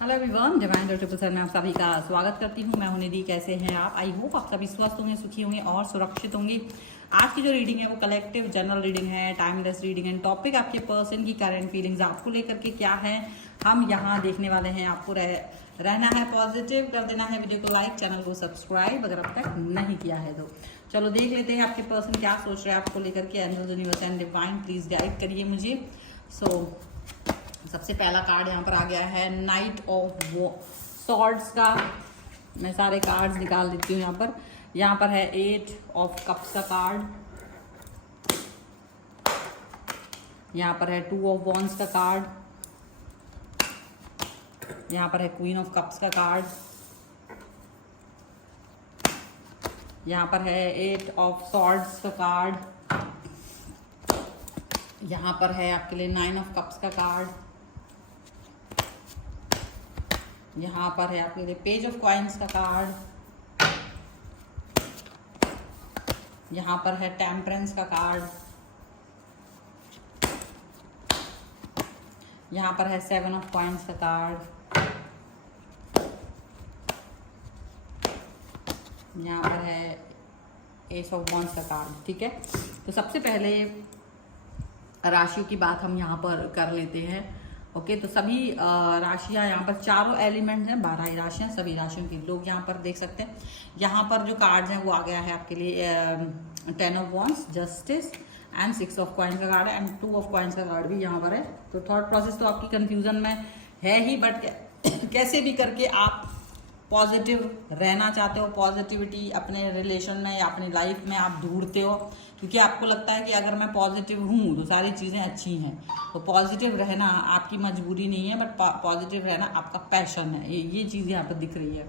Hello everyone, divine triple sir में आप सभी का स्वागत करती हूँ। मैं हूं निधि। कैसे हैं आप? आई होप आप सभी स्वस्थ होंगे, सुखी होंगे और सुरक्षित होंगे। आज की जो रीडिंग है वो कलेक्टिव जनरल रीडिंग है, टाइमलेस रीडिंग है। टॉपिक आपके पर्सन की करंट फीलिंग्स आपको लेकर के क्या है हम यहाँ देखने वाले हैं। आपको रहना है पॉजिटिव, कर देना है वीडियो को लाइक, चैनल को सब्सक्राइब अगर अब तक नहीं किया है तो। चलो देख लेते हैं आपके पर्सन क्या सोच रहे हैं आपको लेकर के। Angels, universe and divine please guide करिए मुझे। सबसे पहला कार्ड यहाँ पर आ गया है नाइट ऑफ सॉर्ड्स का। मैं सारे कार्ड्स निकाल देती हूँ यहाँ पर है 8 ऑफ कप्स का कार्ड, यहाँ पर है 2 ऑफ वॉन्ड्स का कार्ड, यहाँ पर है क्वीन ऑफ कप्स का कार्ड, यहाँ पर है 8 ऑफ सॉर्ड्स का कार्ड, यहाँ पर है आपके लिए 9 ऑफ कप्स का कार्ड, यहाँ पर है आपके लिए पेज ऑफ कॉइन्स का कार्ड, यहाँ पर है टेम्परेंस का कार्ड, यहाँ पर है 7 ऑफ कॉइन्स का कार्ड, यहाँ पर है एस ऑफ वॉन्ड्स का कार्ड। ठीक है, तो सबसे पहले राशियों की बात हम यहाँ पर कर लेते हैं। ओके, तो सभी राशियां यहाँ पर चारों एलिमेंट्स हैं, 12 ही राशियां, सभी राशियों के लोग यहाँ पर देख सकते हैं। यहाँ पर जो कार्ड्स हैं वो आ गया है आपके लिए 10 of wands, justice and 6 of coins का कार्ड है एंड 2 ऑफ कॉइन्स का कार्ड भी यहाँ पर है। तो थॉट प्रोसेस तो आपकी कंफ्यूजन में है ही, बट कैसे भी करके आप पॉजिटिव रहना चाहते हो, पॉजिटिविटी अपने रिलेशन में या अपनी लाइफ में आप ढूंढते हो, क्योंकि आपको लगता है कि अगर मैं पॉजिटिव हूँ तो सारी चीज़ें अच्छी हैं। तो पॉजिटिव रहना आपकी मजबूरी नहीं है, बट पॉजिटिव रहना आपका पैशन है। ये चीज़ यहाँ पर दिख रही है।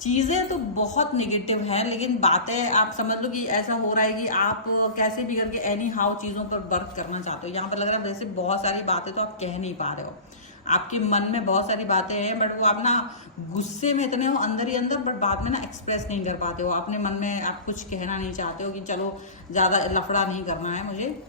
चीज़ें तो बहुत नेगेटिव हैं, लेकिन बातें आप समझ लो कि ऐसा हो रहा है कि आप कैसे भी करके एनी हाउ चीज़ों पर वर्क करना चाहते हो। यहाँ पर लग रहा है जैसे बहुत सारी बातें तो आप कह नहीं पा रहे हो, आपके मन में बहुत सारी बातें हैं, बट वो आप ना गुस्से में इतने हो अंदर ही अंदर, बट बाद में ना एक्सप्रेस नहीं कर पाते हो। अपने मन में आप कुछ कहना नहीं चाहते हो कि चलो ज़्यादा लफड़ा नहीं करना है मुझे।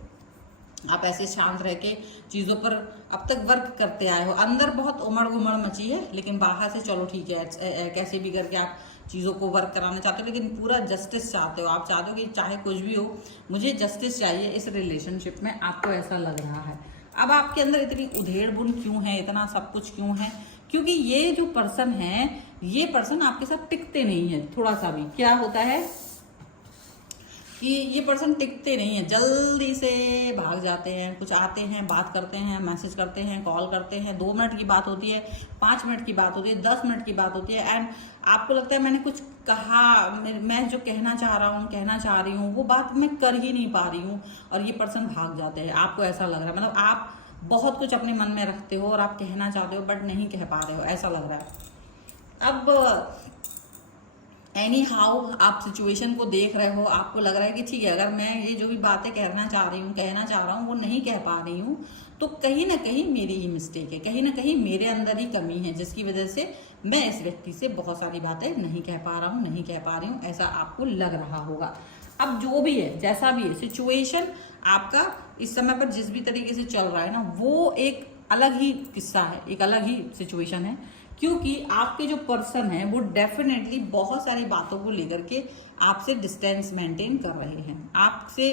आप ऐसे शांत रह के चीज़ों पर अब तक वर्क करते आए हो। अंदर बहुत उमड़ घुमड़ मची है, लेकिन बाहर से चलो ठीक है, कैसे भी करके आप चीज़ों को वर्क कराना चाहते हो, लेकिन पूरा जस्टिस चाहते हो। आप चाहते हो कि चाहे कुछ भी हो, मुझे जस्टिस चाहिए इस रिलेशनशिप में, आपको ऐसा लग रहा है। अब आपके अंदर इतनी उधेड़ बुन क्यों है, इतना सब कुछ क्यों है? क्योंकि ये जो पर्सन है, ये पर्सन आपके साथ टिकते नहीं है थोड़ा सा भी। क्या होता है कि ये पर्सन टिकते नहीं है, जल्दी से भाग जाते हैं। कुछ आते हैं, बात करते हैं, मैसेज करते हैं, कॉल करते हैं, 2 मिनट की बात होती है, 5 मिनट की बात होती है, 10 मिनट की बात होती है, एंड आपको लगता है मैंने कुछ कहा, मैं जो कहना चाह रहा हूँ, कहना चाह रही हूँ, वो बात मैं कर ही नहीं पा रही हूँ, और ये पर्सन भाग जाते हैं। आपको ऐसा लग रहा है, मतलब आप बहुत कुछ अपने मन में रखते हो और आप कहना चाहते हो बट नहीं कह पा रहे हो, ऐसा लग रहा है। अब एनी हाउ आप सिचुएशन को देख रहे हो, आपको लग रहा है कि ठीक है, अगर मैं ये जो भी बातें कहना चाह रही हूँ, कहना चाह रहा हूँ, वो नहीं कह पा रही हूँ, तो कहीं ना कहीं मेरी ही मिस्टेक है, कहीं ना कहीं मेरे अंदर ही कमी है, जिसकी वजह से मैं इस व्यक्ति से बहुत सारी बातें नहीं कह पा रहा हूँ, नहीं कह पा रही हूँ, ऐसा आपको लग रहा होगा। अब जो भी है, जैसा भी है, सिचुएशन आपका इस समय पर जिस भी तरीके से चल रहा है ना, वो एक अलग ही किस्सा है, एक अलग ही सिचुएशन है, क्योंकि आपके जो पर्सन है वो डेफिनेटली बहुत सारी बातों को लेकर के आपसे डिस्टेंस मेंटेन कर रहे हैं, आपसे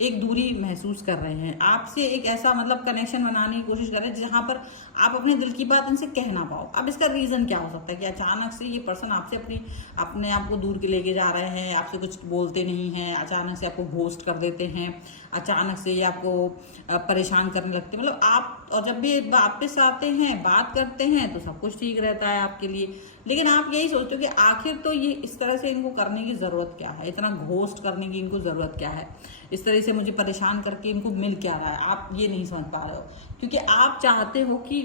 एक दूरी महसूस कर रहे हैं, आपसे एक ऐसा मतलब कनेक्शन बनाने की कोशिश कर रहे हैं जहां पर आप अपने दिल की बात उनसे कह ना पाओ। अब इसका रीज़न क्या हो सकता है कि अचानक से ये पर्सन आपसे अपने आप को दूर के लेके जा रहे हैं, आपसे कुछ बोलते नहीं हैं, अचानक से आपको घोस्ट कर देते हैं, अचानक से ये आपको परेशान करने लगते हैं। मतलब आप, और जब भी वापस आते हैं, बात करते हैं, तो सब कुछ ठीक रहता है आपके लिए, लेकिन आप यही सोचते हो कि आखिर तो ये इस तरह से इनको करने की ज़रूरत क्या है, इतना घोस्ट करने की इनको ज़रूरत क्या है, इस तरह से मुझे परेशान करके इनको मिल क्या रहा है। आप ये नहीं समझ पा रहे हो, क्योंकि आप चाहते हो कि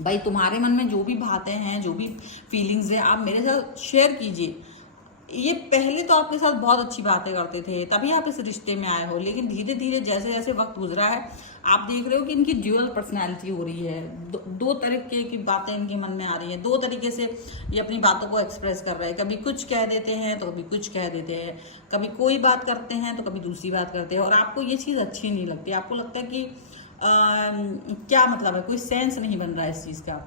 भाई तुम्हारे मन में जो भी बातें हैं, जो भी फीलिंग्स हैं, आप मेरे साथ शेयर कीजिए। ये पहले तो आपके साथ बहुत अच्छी बातें करते थे, तभी आप इस रिश्ते में आए हो, लेकिन धीरे धीरे जैसे जैसे वक्त गुजरा है, आप देख रहे हो कि इनकी ड्यूअल पर्सनैलिटी हो रही है। दो तरीके की बातें इनके मन में आ रही हैं, 2 तरीके से ये अपनी बातों को एक्सप्रेस कर रहे हैं। कभी कुछ कह देते हैं तो कभी कुछ कह देते हैं, कभी कोई बात करते हैं तो कभी दूसरी बात करते हैं, और आपको ये चीज़ अच्छी नहीं लगती। आपको लगता है कि क्या मतलब है, कोई सेंस नहीं बन रहा है इस चीज़ का।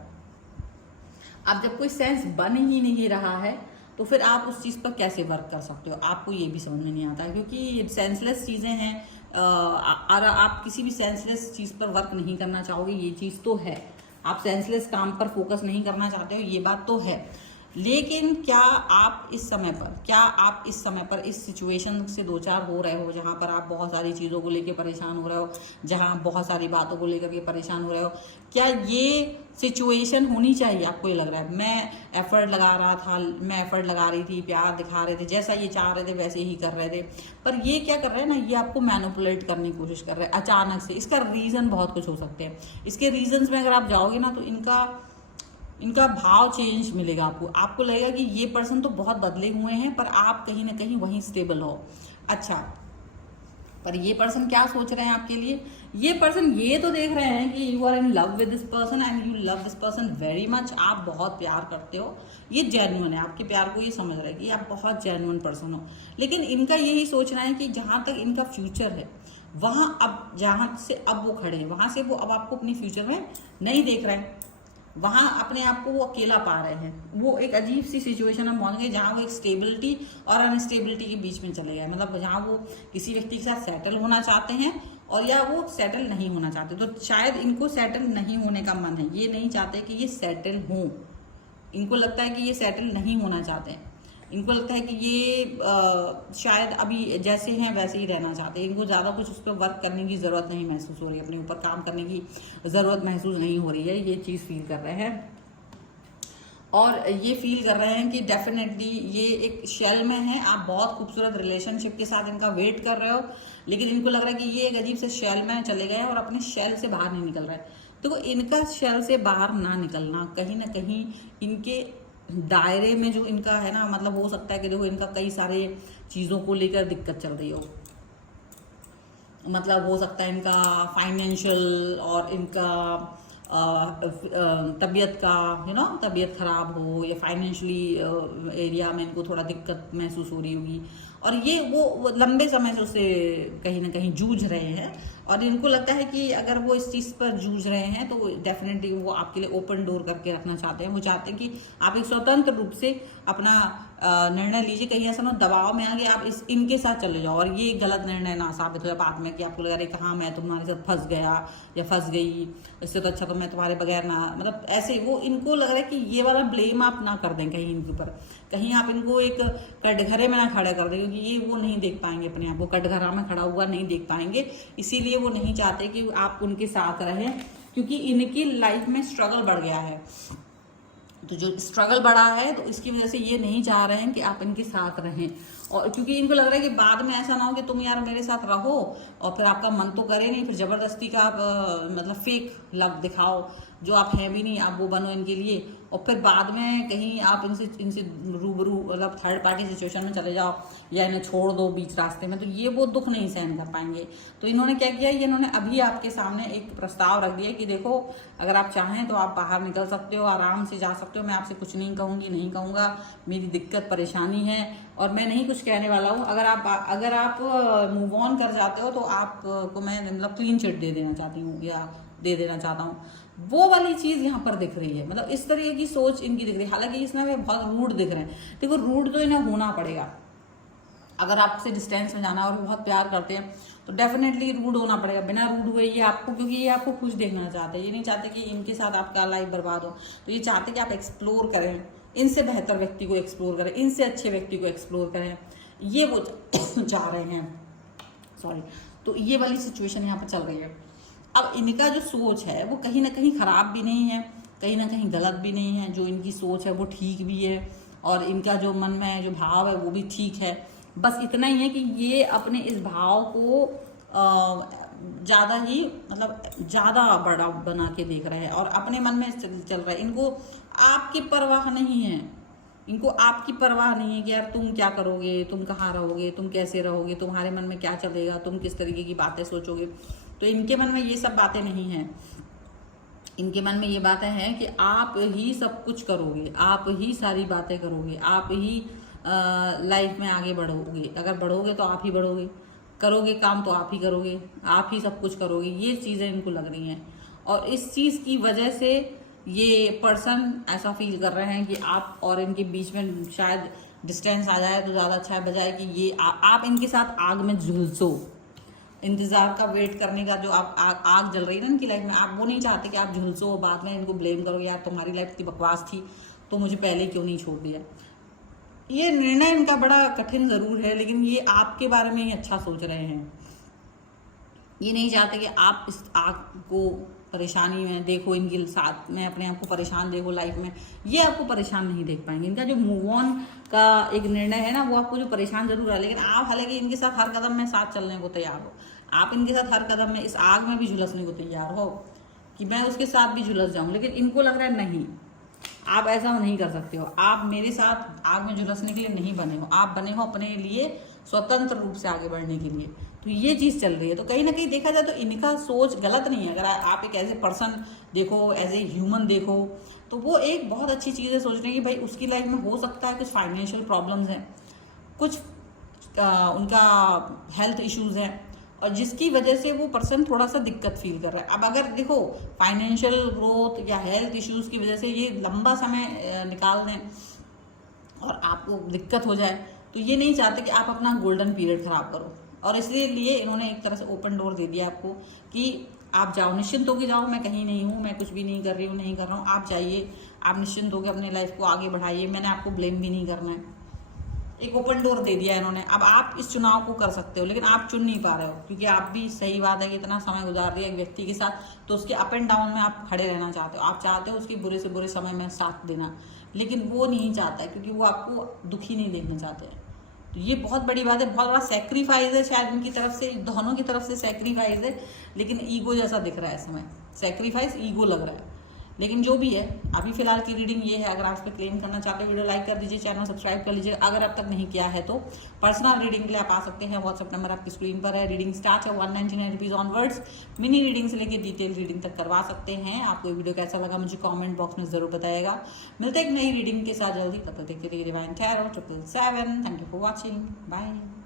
अब जब कोई सेंस बन ही नहीं रहा है तो फिर आप उस चीज़ पर कैसे वर्क कर सकते हो, आपको ये भी समझ में नहीं आता है, क्योंकि सेंसलेस चीज़ें हैं। और आप किसी भी सेंसलेस चीज़ पर वर्क नहीं करना चाहोगे, ये चीज़ तो है। आप सेंसलेस काम पर फोकस नहीं करना चाहते हो, ये बात तो है। लेकिन क्या आप इस समय पर इस सिचुएशन से दो चार हो रहे हो, जहाँ पर आप बहुत सारी चीज़ों को लेकर परेशान हो रहे हो, जहाँ आप बहुत सारी बातों को लेकर के परेशान हो रहे हो, क्या ये सिचुएशन होनी चाहिए? आपको ये लग रहा है मैं एफर्ट लगा रहा था, मैं एफर्ट लगा रही थी, प्यार दिखा रहे थे, जैसा ये चाह रहे थे वैसे ही कर रहे थे, पर ये क्या कर रहे हैं ना, ये आपको मैनिपुलेट करने की कोशिश कर रहे हैं अचानक से। इसका रीज़न बहुत कुछ हो सकते हैं। इसके रीजंस में अगर आप जाओगे ना तो इनका भाव चेंज मिलेगा आपको लगेगा कि ये पर्सन तो बहुत बदले हुए हैं, पर आप कहीं ना कहीं वहीं स्टेबल हो। अच्छा, पर ये पर्सन क्या सोच रहे हैं आपके लिए? ये पर्सन ये तो देख रहे हैं कि you are in love with this person and you love this person very much. आप बहुत प्यार करते हो, ये जेन्युइन है, आपके प्यार को ये समझ रहे हैं कि आप बहुत जेन्युइन पर्सन हो। लेकिन इनका यही सोचना है कि जहाँ तक इनका फ्यूचर है वहाँ, अब जहाँ से अब वो खड़े हैं वहाँ से वो अब आपको अपने फ्यूचर में नहीं देख रहे हैं, वहाँ अपने आप को वो अकेला पा रहे हैं। वो एक अजीब सी सिचुएशन में पहुंच गए जहाँ वो एक स्टेबिलिटी और अनस्टेबिलिटी के बीच में चले गए। मतलब जहाँ वो किसी व्यक्ति के साथ सेटल होना चाहते हैं और या वो सेटल नहीं होना चाहते। तो शायद इनको सेटल नहीं होने का मन है, ये नहीं चाहते कि ये सेटल हों। इनको लगता है कि ये सेटल नहीं होना चाहते हैं। इनको लगता है कि ये शायद अभी जैसे हैं वैसे ही रहना चाहते हैं। इनको ज़्यादा कुछ उस पर वर्क करने की ज़रूरत नहीं महसूस हो रही है, अपने ऊपर काम करने की ज़रूरत महसूस नहीं हो रही है, ये चीज़ फील कर रहे हैं। और ये फील कर रहे हैं कि डेफिनेटली ये एक शेल में है। आप बहुत खूबसूरत रिलेशनशिप के साथ इनका वेट कर रहे हो, लेकिन इनको लग रहा है कि ये एक अजीब से शेल में चले गए हैं और अपने शेल से बाहर नहीं निकल रहा है। तो इनका शेल से बाहर ना निकलना कहीं ना कहीं इनके दायरे में जो इनका है ना, मतलब हो सकता है कि देखो इनका कई सारे चीज़ों को लेकर दिक्कत चल रही हो। मतलब हो सकता है इनका फाइनेंशियल और इनका तबीयत का तबीयत खराब हो, या फाइनेंशियली एरिया में इनको थोड़ा दिक्कत महसूस हो रही होगी। और ये वो लंबे समय से उससे कहीं ना कहीं जूझ रहे हैं। और इनको लगता है कि अगर वो इस चीज़ पर जूझ रहे हैं तो डेफिनेटली वो आपके लिए ओपन डोर करके रखना चाहते हैं। वो चाहते हैं कि आप एक स्वतंत्र रूप से अपना निर्णय लीजिए। कहीं ऐसा ना दबाव में आगे आप इनके साथ चले जाओ और ये गलत निर्णय ना साबित हो जाए बाद में कि आपको लगा रहे कहाँ मैं तुम्हारे साथ फंस गया या फंस गई, इससे तो अच्छा तो मैं तुम्हारे बगैर ना, मतलब ऐसे वो इनको लग रहा है कि ये वाला ब्लेम आप ना कर दें कहीं इनके ऊपर, कहीं आप इनको एक कटघरे में ना खड़ा कर दें, क्योंकि ये वो नहीं देख पाएंगे अपने आप को, कटघरा में खड़ा हुआ नहीं देख पाएंगे। इसीलिए वो नहीं चाहते कि आप उनके साथ रहें, क्योंकि इनकी लाइफ में स्ट्रगल बढ़ गया है। तो जो स्ट्रगल बढ़ा है तो इसकी वजह से ये नहीं चाह रहे हैं कि आप इनके साथ रहें। और क्योंकि इनको लग रहा है कि बाद में ऐसा ना हो कि तुम यार मेरे साथ रहो और फिर आपका मन तो करे नहीं, फिर जबरदस्ती का आप मतलब फेक लव दिखाओ, जो आप हैं भी नहीं, आप वो बनो इनके लिए, और फिर बाद में कहीं आप इनसे रूबरू मतलब थर्ड पार्टी सिचुएशन में चले जाओ या इन्हें छोड़ दो बीच रास्ते में, तो ये वो दुख नहीं सहन कर पाएंगे। तो इन्होंने क्या किया, ये इन्होंने अभी आपके सामने एक प्रस्ताव रख दिया कि देखो अगर आप चाहें तो आप बाहर निकल सकते हो, आराम से जा सकते हो, मैं आपसे कुछ नहीं कहूँगी, नहीं कहूँगा, मेरी दिक्कत परेशानी है और मैं नहीं कुछ कहने वाला हूँ। अगर आप मूव ऑन कर जाते हो तो आपको मैं मतलब क्लीन चिट दे देना चाहती हूँ या दे देना चाहता हूँ। वो वाली चीज़ यहाँ पर दिख रही है, मतलब इस तरह की सोच इनकी दिख रही है। हालांकि इसमें वे बहुत रूड दिख रहे हैं। देखो रूड तो इन्हें होना पड़ेगा, अगर आपसे डिस्टेंस में जाना और बहुत प्यार करते हैं तो डेफिनेटली रूड होना पड़ेगा। बिना रूड हुए ये आपको, क्योंकि ये आपको खुश देखना चाहते हैं, ये नहीं चाहते कि इनके साथ आपका लाइफ बर्बाद हो। तो ये चाहते कि आप एक्सप्लोर करें, इनसे बेहतर व्यक्ति को एक्सप्लोर करें, इनसे अच्छे व्यक्ति को एक्सप्लोर करें, ये वो चाह रहे हैं। सॉरी, तो ये वाली सिचुएशन यहाँ पर चल रही है। अब इनका जो सोच है वो कहीं ना कहीं खराब भी नहीं है, कहीं ना कहीं गलत भी नहीं है। जो इनकी सोच है वो ठीक भी है और इनका जो मन में जो भाव है वो भी ठीक है। बस इतना ही है कि ये अपने इस भाव को ज़्यादा ही मतलब ज़्यादा बड़ा बना के देख रहे हैं और अपने मन में चल रहा है। इनको आपकी परवाह नहीं है, इनको आपकी परवाह नहीं है कि यार तुम क्या करोगे, तुम कहाँ रहोगे, तुम कैसे रहोगे, तुम्हारे मन में क्या चलेगा, तुम किस तरीके की बातें सोचोगे। तो इनके मन में ये सब बातें नहीं हैं। इनके मन में ये बातें हैं कि आप ही सब कुछ करोगे, आप ही सारी बातें करोगे, आप ही लाइफ में आगे बढ़ोगे। अगर बढ़ोगे तो आप ही बढ़ोगे, करोगे काम तो आप ही करोगे, आप ही सब कुछ करोगे। ये चीज़ें इनको लग रही हैं और इस चीज़ की वजह से ये पर्सन ऐसा फील कर रहे हैं कि आप और इनके बीच में शायद डिस्टेंस आ जाए तो ज़्यादा अच्छा है, बजाय कि ये आप इनके साथ आग में झुलसो। इंतजार का वेट करने का जो आप आग जल रही है ना इनकी लाइफ में, आप वो नहीं चाहते कि आप झुलसो बाद में इनको ब्लेम करो, यार तुम्हारी लाइफ इतनी बकवास थी तो मुझे पहले क्यों नहीं छोड़ दिया। ये निर्णय इनका बड़ा कठिन जरूर है, लेकिन ये आपके बारे में ही अच्छा सोच रहे हैं। ये नहीं चाहते कि आप इस आग को परेशानी में देखो, इनके साथ में अपने आप को परेशान देखो लाइफ में। ये आपको परेशान नहीं देख पाएंगे। इनका जो मूव ऑन का एक निर्णय है ना, वो आपको जो परेशान जरूर है, लेकिन आप हालांकि इनके साथ हर कदम में साथ चलने को तैयार हो। आप इनके साथ हर कदम में इस आग में भी झुलसने को तैयार हो कि मैं उसके साथ भी झुलस जाऊं, लेकिन इनको लग रहा है नहीं, आप ऐसा नहीं कर सकते हो। आप मेरे साथ आग में झुलसने के लिए नहीं बने हो, आप बने हो अपने लिए स्वतंत्र रूप से आगे बढ़ने के लिए। तो ये चीज़ चल रही है। तो कहीं ना कहीं देखा जाए तो इनका सोच गलत नहीं है। अगर आप एक एज ए पर्सन देखो, एज ए ह्यूमन देखो, तो वो एक बहुत अच्छी चीज़ है सोच रहे हैं कि भाई उसकी लाइफ में हो सकता है कुछ फाइनेंशियल प्रॉब्लम्स हैं, कुछ उनका हेल्थ इश्यूज हैं, और जिसकी वजह से वो पर्सन थोड़ा सा दिक्कत फील कर रहा है। अब अगर देखो फाइनेंशियल ग्रोथ या हेल्थ इश्यूज की वजह से ये लंबा समय निकाल दें और आपको दिक्कत हो जाए, तो ये नहीं चाहते कि आप अपना गोल्डन पीरियड खराब करो, और इसलिए इन्होंने एक तरह से ओपन डोर दे दिया आपको कि आप जाओ, निश्चिंत होकर जाओ, मैं कहीं नहीं हूँ, मैं कुछ भी नहीं कर रही हूँ, नहीं कर रहा हूँ, आप जाइए, आप निश्चिंत होकर अपनी लाइफ को आगे बढ़ाइए, मैंने आपको ब्लेम भी नहीं करना है। एक ओपन डोर दे दिया इन्होंने। अब आप इस चुनाव को कर सकते हो, लेकिन आप चुन नहीं पा रहे हो, क्योंकि आप भी, सही बात है कि इतना समय गुजार दिया एक व्यक्ति के साथ, तो उसके अप एंड डाउन में आप खड़े रहना चाहते हो, आप चाहते हो उसके बुरे से बुरे समय में साथ देना, लेकिन वो नहीं चाहता है, क्योंकि वो आपको दुखी नहीं देखना चाहते हैं। तो ये बहुत बड़ी बात है, बहुत बड़ा सेक्रीफाइस है शायद उनकी तरफ से, दोनों की तरफ से सेक्रीफाइस है, लेकिन ईगो जैसा दिख रहा है इस समय। सेक्रीफाइस ईगो लग रहा है, लेकिन जो भी है अभी फिलहाल की रीडिंग ये है। अगर आप इस पर क्लेम करना चाहते हो, वीडियो लाइक कर दीजिए, चैनल सब्सक्राइब कर लीजिए अगर अब तक नहीं किया है तो। पर्सनल रीडिंग के लिए आप आ सकते हैं, व्हाट्सएप नंबर आपकी स्क्रीन पर है। रीडिंग स्टार्ट है 199 रुपीज ऑनवर्ड्स। मिनी रीडिंग से लेकर डिटेल रीडिंग तक करवा सकते हैं। आपको ये वीडियो कैसा लगा मुझे कॉमेंट बॉक्स में जरूर बताइएगा। मिलते हैं एक नई रीडिंग के साथ जल्दी, तब तक देखते रहिए Divine Tarot 777। Thank you for watching, bye.